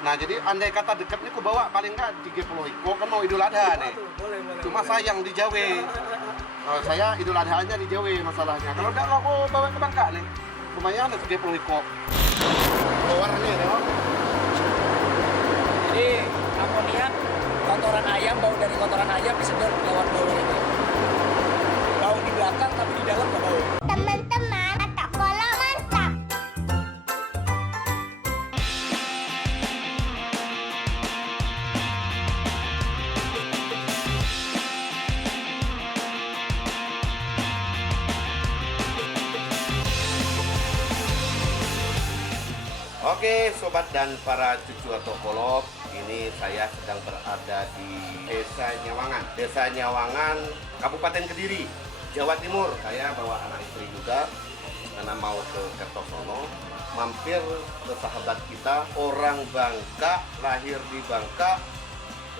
Nah, jadi andai kata dekat nih aku bawa paling nggak 30 ekor kan mau Idul Adha nih. Boleh. Cuma sayang di Jawa. Saya Idul Adha-nya di Jawa masalahnya. Kalau enggak aku bawa ke Bangka nih. Lumayan ada 30 ekor. Keluar nih, tengok. Jadi aku lihat kotoran ayam, bau dari kotoran ayam disedot lewat bau ini. Bau di belakang tapi di dalam nggak bau. Teman-teman, tak kola mantap. Oke, sobat dan para cucu atau kolok, ini saya sedang berada di Desa Nyawangan. Desa Nyawangan, Kabupaten Kediri, Jawa Timur. Saya bawa anak istri juga karena mau ke Kertosono, mampir ke sahabat kita, orang Bangka, lahir di Bangka,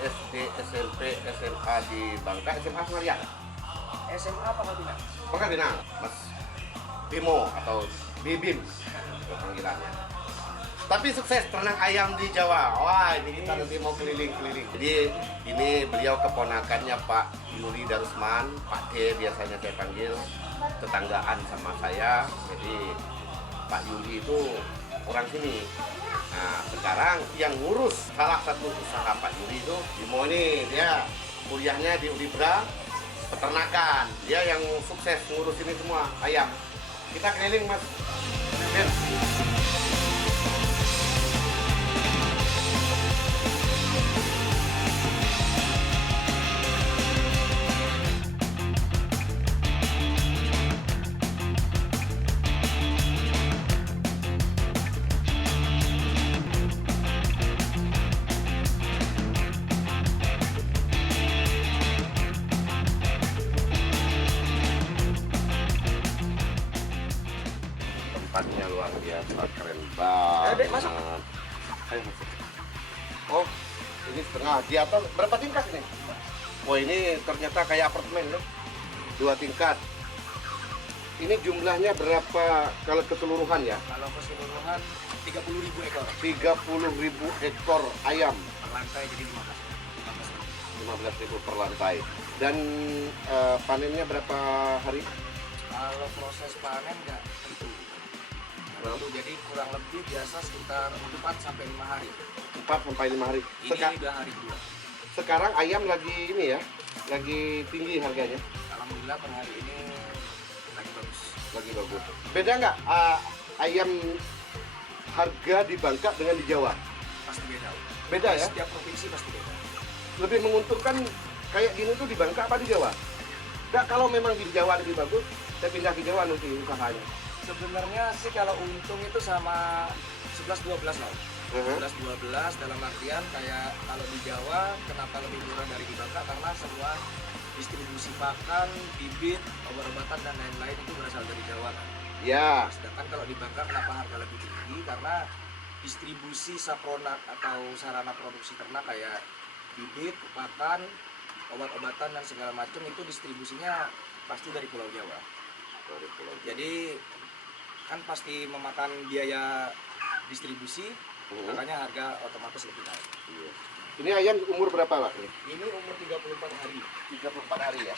SD, SMP, SMA di Bangka, SMA Senayan. SMA apa kau bilang? Bangka Pinang, Mas Bimo atau Bibim panggilannya. Tapi sukses ternak ayam di Jawa. Wah, ini kita nanti mau keliling-keliling. Jadi ini beliau keponakannya Pak Yuli Darusman, Pak D biasanya saya panggil, tetanggaan sama saya. Jadi Pak Yuli itu orang sini. Nah, sekarang yang ngurus salah satu usaha Pak Yuli itu Bimo ini, dia kuliahnya di Unibra peternakan. Dia yang sukses ngurus ini semua ayam. Kita keliling, Mas. Tempatnya luar biasa, keren banget. Dek, masuk. Ayo masuk. Oh, ini setengah. Di atas berapa tingkat ini? Oh, ini ternyata kayak apartemen ya. 2 tingkat. Ini jumlahnya berapa kalau keseluruhan ya? Kalau keseluruhan 30.000 ekor 30.000 ekor ayam. per lantai, jadi 15.000 per lantai. Dan panennya berapa hari? Kalau proses panen nggak tentu. Jadi kurang lebih biasa sekitar 4 sampai 5 hari. 4 sampai 5 hari. Ini udah hari 2. Sekarang ayam lagi ini ya, lagi tinggi harganya. Alhamdulillah per hari ini lagi bagus. Lagi bagus. Beda nggak ayam harga di Bangka dengan di Jawa? Pasti beda. Beda ya? Setiap provinsi pasti beda. Lebih menguntungkan kayak gini tuh di Bangka apa di Jawa? Nggak, kalau memang di Jawa lebih bagus, saya pindah ke Jawa nanti usahanya. Sebenarnya sih kalau untung itu sama 11-12 lah. 11-12 dalam artian kayak kalau di Jawa kenapa lebih murah dari di Bangka, karena semua distribusi pakan, bibit, obat-obatan dan lain-lain itu berasal dari Jawa kan. Ya. Sedangkan kalau di Bangka kenapa harga lebih tinggi, karena distribusi sapronak atau sarana produksi ternak kayak bibit, pakan, obat-obatan dan segala macam itu distribusinya pasti dari Pulau Jawa. Jadi kan pasti memakan biaya distribusi, makanya harga otomatis lebih naik. Iya. Ini ayam umur berapa lah? Ini umur 34 hari. 34 hari ya?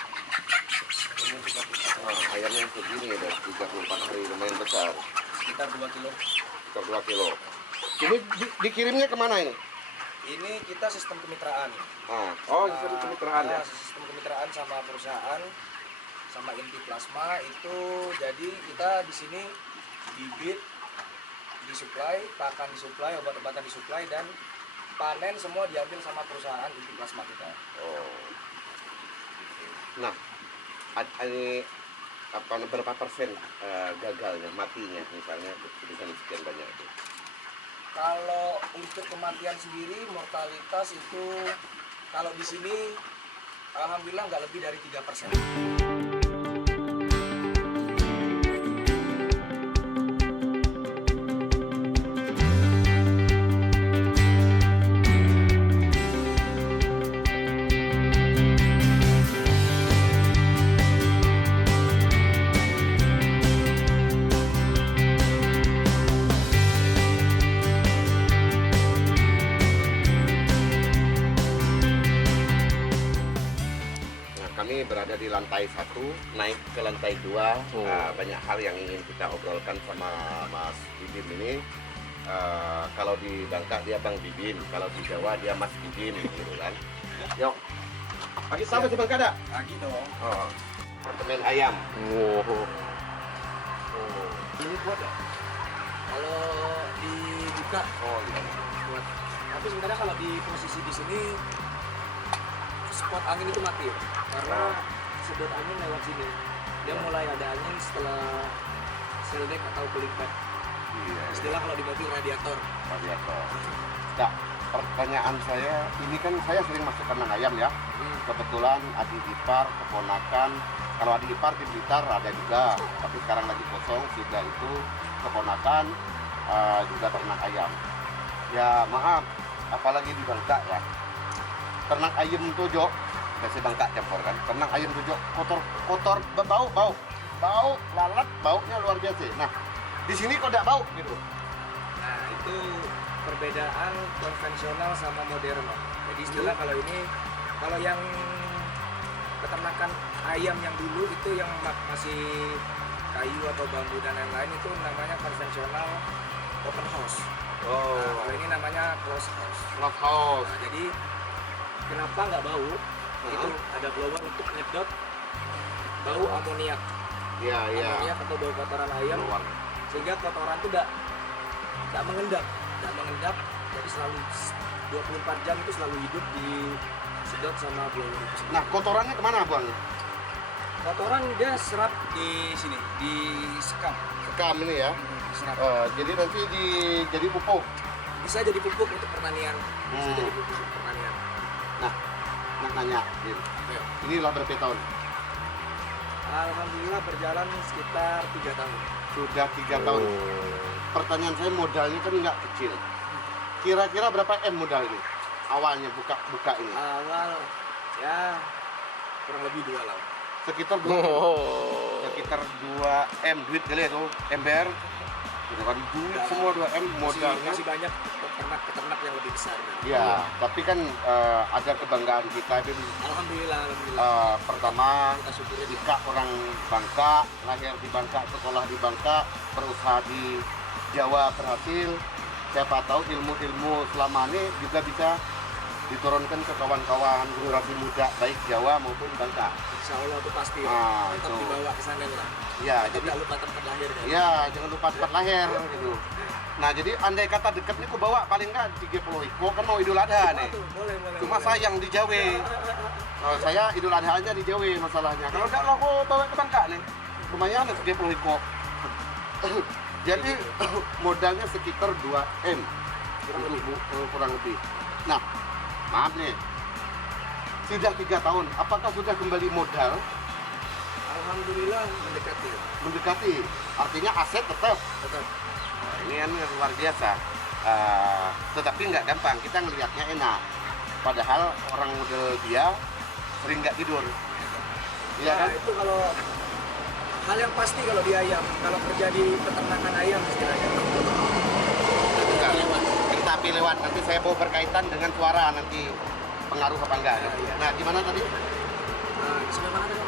Umur 34 hari. Ayamnya segini ya, 34 hari, lumayan besar. Sekitar 2 kilo. Sekitar 2 kilo. Ini dikirimnya kemana ini? Ini kita sistem kemitraan. Sistem kemitraan ya? Sistem kemitraan sama perusahaan, sama inti plasma itu. Jadi kita di sini bibit disuplai, pakan disuplai, obat-obatan disuplai, dan panen semua diambil sama perusahaan inti plasma kita. Oh. Nah, ini berapa persen gagalnya, matinya misalnya tulisan sekian banyak itu? Kalau untuk kematian sendiri, mortalitas itu kalau di sini alhamdulillah nggak lebih dari 3%. berada di lantai 1, naik ke lantai 2. Banyak hal yang ingin kita obrolkan sama Mas Bibim ini. Kalau di Bangka dia Bang Bibim, kalau di Jawa dia Mas Bibim gitu kan. Yuk. Pagi sama sih Bangka ada? Pagi dong. Oh. Apartemen ayam. Ini buat ya? Kalau dibuka Oh iya. buat, tapi sebenarnya kalau di posisi di sini spot angin itu mati ya. Karena sedot angin lewat sini. Dia mulai ada angin setelah seldek atau cooling pad. Iya. Istilah kalau di mobil radiator. Radiator. Nah, pertanyaan saya, ini kan saya sering masuk kandang ayam ya. Kebetulan adik ipar, keponakan. Kalau adik ipar di Blitar ada juga, tapi sekarang lagi kosong. Sudah itu keponakan juga ternak ayam. Ya maaf, apalagi di Bangka ya. Ternak ayam tuh Jo, kasih Bangka campur kan. Ternak ayam tuh Jo, kotor, bau, lalat, baunya luar biasa. Nah, di sini kok tidak bau gitu. Nah, itu perbedaan konvensional sama modern. Jadi istilah kalau ini, kalau yang peternakan ayam yang dulu itu yang masih kayu atau bambu dan lain-lain itu namanya konvensional open house. Nah, kalau ini namanya closed house. Closed house. Nah, jadi kenapa nggak bau? Itu ada blower untuk nyedot bau amoniak. Iya, iya. Amoniak atau bau kotoran ayam. Keluar. Sehingga kotoran itu tidak mengendap, jadi selalu 24 jam itu selalu hidup di sedot sama blower itu sendiri. Nah, kotorannya kemana buang? Kotoran dia serap di sini, di sekam. Sekam ini ya. Serap. Jadi nanti jadi pupuk. Bisa jadi pupuk untuk pertanian. Bisa Hmm. jadi pupuk untuk pertanian. Nah, nak nanya, Bim. Ayo. Ini lah berapa tahun? Alhamdulillah berjalan sekitar 3 tahun. Sudah 3 tahun. Pertanyaan saya, modalnya kan nggak kecil. Kira-kira berapa M modal ini? Awalnya buka ini. Awal ya kurang lebih 2 lah. Sekitar 2 M duit kali ya tuh, ember. Gitu kan duit semua 2 M modalnya. Masih banyak peternak yang lebih besar. Ya, tapi kan ada kebanggaan kita, Bim. Alhamdulillah. Pertama, Kita syukurin ya. Dika orang Bangka, lahir di Bangka, sekolah di Bangka, berusaha di Jawa berhasil. Siapa tahu ilmu-ilmu selama ini juga bisa diturunkan ke kawan-kawan generasi muda baik Jawa maupun Bangka. Insya Allah itu pasti ya. Ah, Tetap itu. dibawa ke sana lah. Ya, Tetap jadi tidak lupa tempat lahir kan. ya jangan lupa tempat lahir gitu. Nah, jadi andai kata deket nih, aku bawa paling nggak 30 iko kan mau Idul Adha nih. Waduh, boleh. Cuma sayang di Jawa. Saya Idul Adha-nya di Jawa masalahnya. Kalau enggak lo aku bawa ke Bangka nih. Lumayan ada 30 iko. Jadi modalnya sekitar 2 M. Kurang lebih. Nah, maaf nih. Sudah 3 tahun. Apakah sudah kembali modal? Alhamdulillah mendekati. Mendekati. Artinya aset tetap. Tetap. Nah, ini kan luar biasa. Tetapi nggak gampang. Kita ngelihatnya enak. Padahal orang model dia sering nggak tidur. Iya Nah, kan? itu kalau hal yang pasti kalau di ayam, kalau kerja di peternakan ayam istilahnya. Bukan. Kereta api lewat. Nanti saya mau berkaitan dengan suara nanti pengaruh apa enggak. Ya, iya. Nah, gimana tadi? Sampai mana tadi?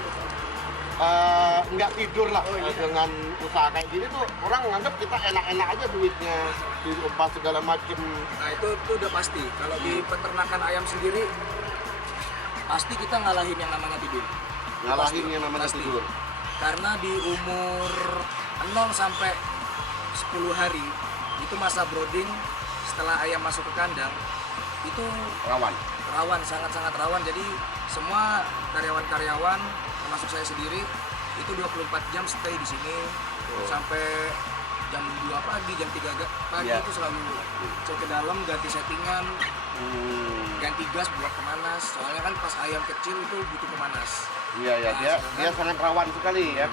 Nggak tidur lah Oh, iya. dengan usaha kayak gini tuh orang nganggap kita enak-enak aja duitnya diupah segala macem. Nah itu udah pasti. Kalau di peternakan ayam sendiri pasti kita ngalahin yang namanya tidur. Ngalahin Pasti, yang namanya pasti. tidur. Karena di umur 0 sampai 10 hari itu masa brooding setelah ayam masuk ke kandang itu Rawan. sangat-sangat rawan. Jadi semua karyawan-karyawan termasuk saya sendiri itu 24 jam stay di sini sampai jam 2 pagi, jam 3 pagi Iya. itu selalu cek ke dalam, ganti settingan, ganti gas buat pemanas. Soalnya kan pas ayam kecil itu butuh pemanas. Iya ya, Nah, dia sedangkan- sangat rawan sekali ya.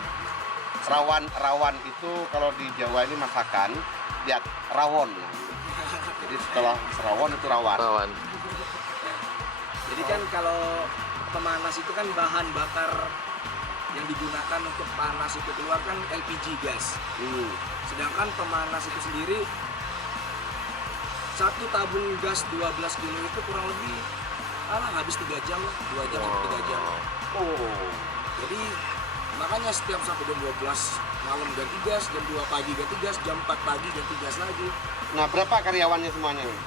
Rawan itu kalau di Jawa ini masakan lihat rawon. Jadi setelah rawon itu rawan. Jadi kan kalau pemanas itu kan bahan bakar yang digunakan untuk panas itu keluar kan LPG gas. Sedangkan pemanas itu sendiri satu tabung gas 12 kilo itu kurang lebih habis 3 jam lah, 2 jam sampai 3 jam. Oh. Jadi makanya setiap sampai jam 12 malam ganti gas, jam 2 pagi ganti gas, jam 4 pagi ganti gas lagi. Nah, berapa karyawannya semuanya nih?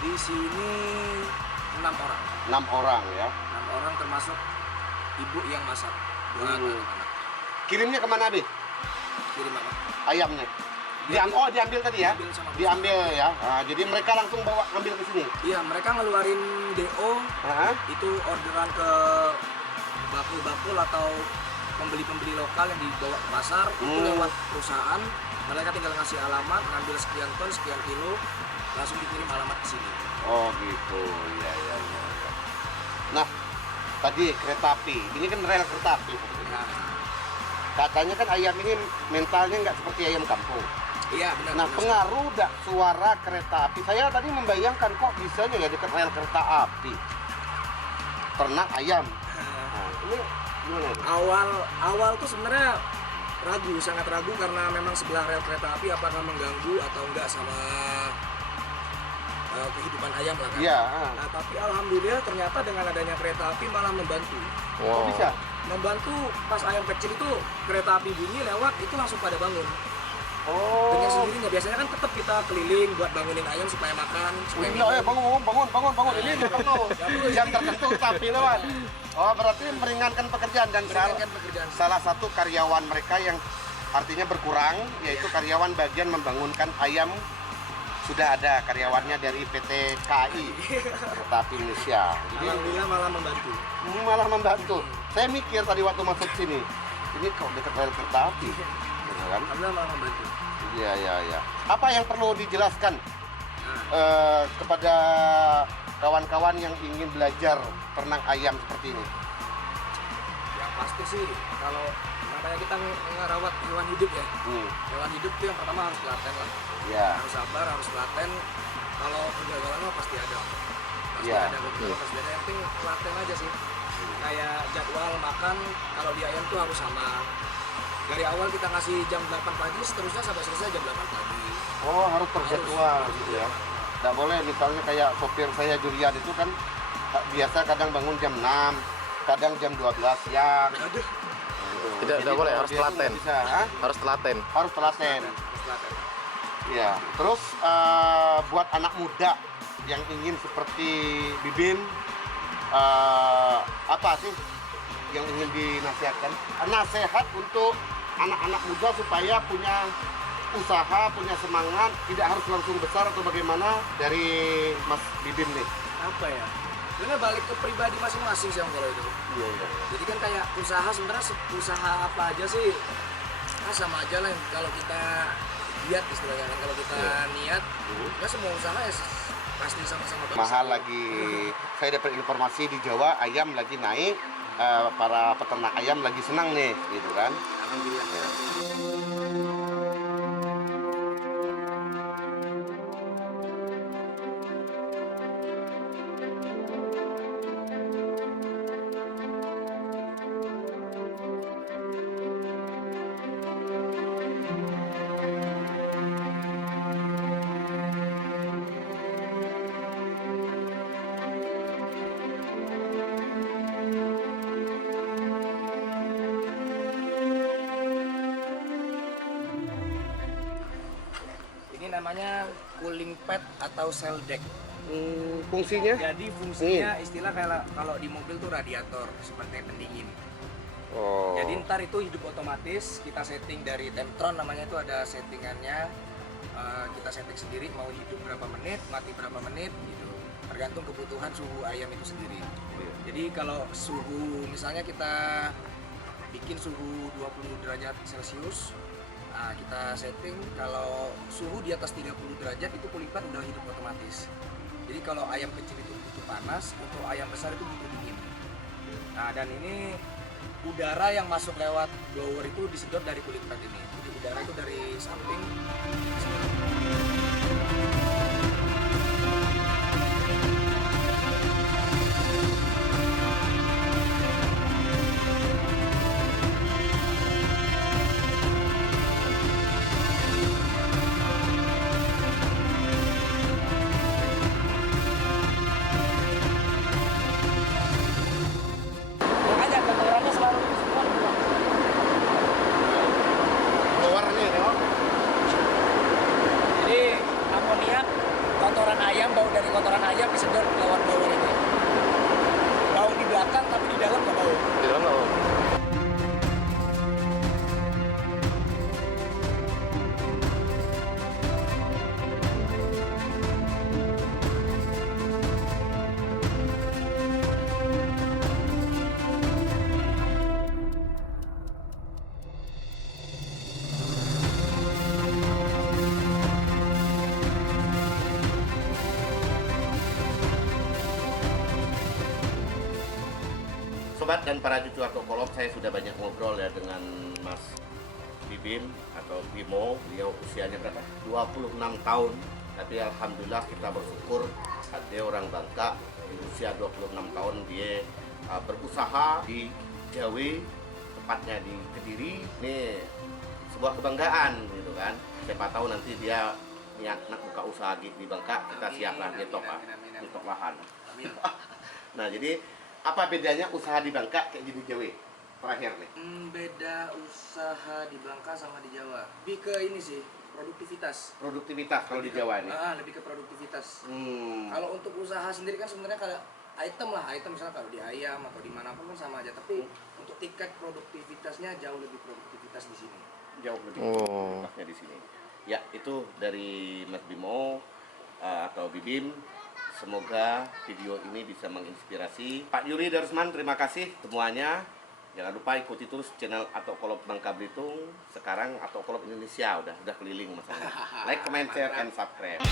Di sini 6 orang. 6 orang ya. 6 orang termasuk ibu yang masak buat anak-anak. Kirimnya kemana, Bi? Kirim apa? Ayamnya? Diambil tadi ya? Diambil sama Diambil ya. Nah, jadi mereka langsung bawa ngambil ke sini. Iya, mereka ngeluarin DO Hah? itu orderan ke bakul-bakul atau pembeli-pembeli lokal yang dibawa ke pasar itu lewat perusahaan. Mereka tinggal ngasih alamat, ngambil sekian ton, sekian kilo, langsung dikirim alamat ke sini. Oh gitu, ya. Nah, tadi kereta api, ini kan rel kereta api. Nah, Katanya kan ayam ini mentalnya nggak seperti ayam kampung. iya benar. Nah, benar. pengaruh nggak suara kereta api? Saya tadi membayangkan kok bisanya ya dekat rel kereta api. Ternak ayam. Nah, ini gimana? ini? Awal tuh sebenarnya ragu, sangat ragu karena memang sebelah rel kereta api apakah mengganggu atau enggak sama kehidupan ayam lah kan. Iya. Nah, tapi alhamdulillah ternyata dengan adanya kereta api malah membantu. Oh, bisa. Membantu pas ayam kecil itu kereta api bunyi lewat itu langsung pada bangun. Oh. Dengan sendirinya biasanya kan tetap kita keliling buat bangunin ayam supaya makan, supaya Iya, bangun. Ini tertentu. Jam tertentu tapi lewat. Oh, berarti meringankan pekerjaan dan meringankan pekerjaan. salah satu karyawan mereka yang artinya berkurang, yaitu karyawan bagian membangunkan ayam. Sudah ada karyawannya dari PT KAI Kereta Api Indonesia. Jadi Alhamdulillah malah membantu. malah membantu. Saya mikir tadi waktu masuk sini, ini kok dekat rel kereta api, gitu kan? Alhamdulillah malah membantu. Iya. Apa yang perlu dijelaskan kepada kawan-kawan yang ingin belajar ternak ayam seperti ini? Yang pasti sih kalau namanya kita ngerawat hewan hidup ya. Hewan hidup tuh yang pertama harus telaten lah. Ya. Harus sabar, harus telaten. Kalau kegagalan mah pasti ada. Pasti Iya. ada kegagalan, pasti ada. Yang penting telaten aja sih. Kayak jadwal makan kalau di ayam tuh harus sama. Dari awal kita ngasih jam 8 pagi, seterusnya sampai selesai jam 8 pagi. Oh, harus terjadwal Harus. gitu ya. Nggak boleh misalnya kayak sopir saya Julian itu kan biasa kadang bangun jam 6, kadang jam 12 siang. Aduh, Tidak boleh, harus telaten. Bisa, ha? Harus telaten. Harus telaten. harus telaten. Ya. Terus buat anak muda yang ingin seperti Bibim, apa sih yang ingin dinasihatkan? Nasihat untuk anak-anak muda supaya punya usaha, punya semangat, tidak harus langsung besar atau bagaimana dari Mas Bibim nih? Apa ya? Sebenarnya balik ke pribadi masing-masing sih Om, kalau itu. Iya. Jadi kan kayak usaha sebenarnya usaha apa aja sih? Nah, sama aja lah kalau kita lihat istilahnya kan, kalau kita niat, ya semua usaha ya pasti sama-sama bagus. Mahal lagi. Saya dapat informasi di Jawa ayam lagi naik, para peternak ayam lagi senang nih, gitu kan? Alhamdulillah. Ini namanya cooling pad atau cell deck. Fungsinya? Jadi fungsinya istilah kayak kalau di mobil tuh radiator seperti pendingin. Oh. Jadi ntar itu hidup otomatis, kita setting dari Temptron namanya itu ada settingannya. Kita setting sendiri mau hidup berapa menit, mati berapa menit gitu. Tergantung kebutuhan suhu ayam itu sendiri. Jadi kalau suhu misalnya kita bikin suhu 20 derajat Celcius, nah kita setting kalau suhu di atas 30 derajat itu cooling pad udah hidup otomatis. Jadi kalau ayam kecil itu butuh panas, untuk ayam besar itu butuh dingin. Nah, dan ini udara yang masuk lewat blower itu disedot dari cooling pad ini. Jadi udara itu dari samping. Makanya kotoran ayam disedot lewat blower ini. Bau di belakang tapi di dalam nggak bau. Di dalam nggak bau? Sobat dan para cucu autokolog, saya sudah banyak ngobrol ya dengan Mas Bibim atau Bimo. Beliau usianya berapa? 26 tahun. Tapi alhamdulillah kita bersyukur dia orang Bangka di usia 26 tahun dia berusaha di Jawi, tepatnya di Kediri. Ini sebuah kebanggaan gitu kan. Siapa tahu nanti dia niat nak buka usaha di Bangka, kita siap lah nyetok lahan. Nah, jadi apa bedanya usaha di Bangka kayak di Jawa? Terakhir nih. Beda usaha di Bangka sama di Jawa. Lebih ke ini sih, produktivitas. Produktivitas kalau di Jawa ini. Lebih ke produktivitas. Hmm. Kalau untuk usaha sendiri kan sebenarnya kayak item misalnya kalau di ayam atau dimanapun kan sama aja. Tapi untuk tingkat produktivitasnya jauh lebih produktivitas di sini. Jauh lebih Oh. produktivitasnya di sini. Ya, itu dari Mas Bimo atau Bibim. Semoga video ini bisa menginspirasi. Pak Yuri Darsman, terima kasih semuanya. Jangan lupa ikuti terus channel Autokolog Bangka Belitung. Sekarang Autokolog Indonesia udah keliling masalahnya. Like, comment, share, and subscribe.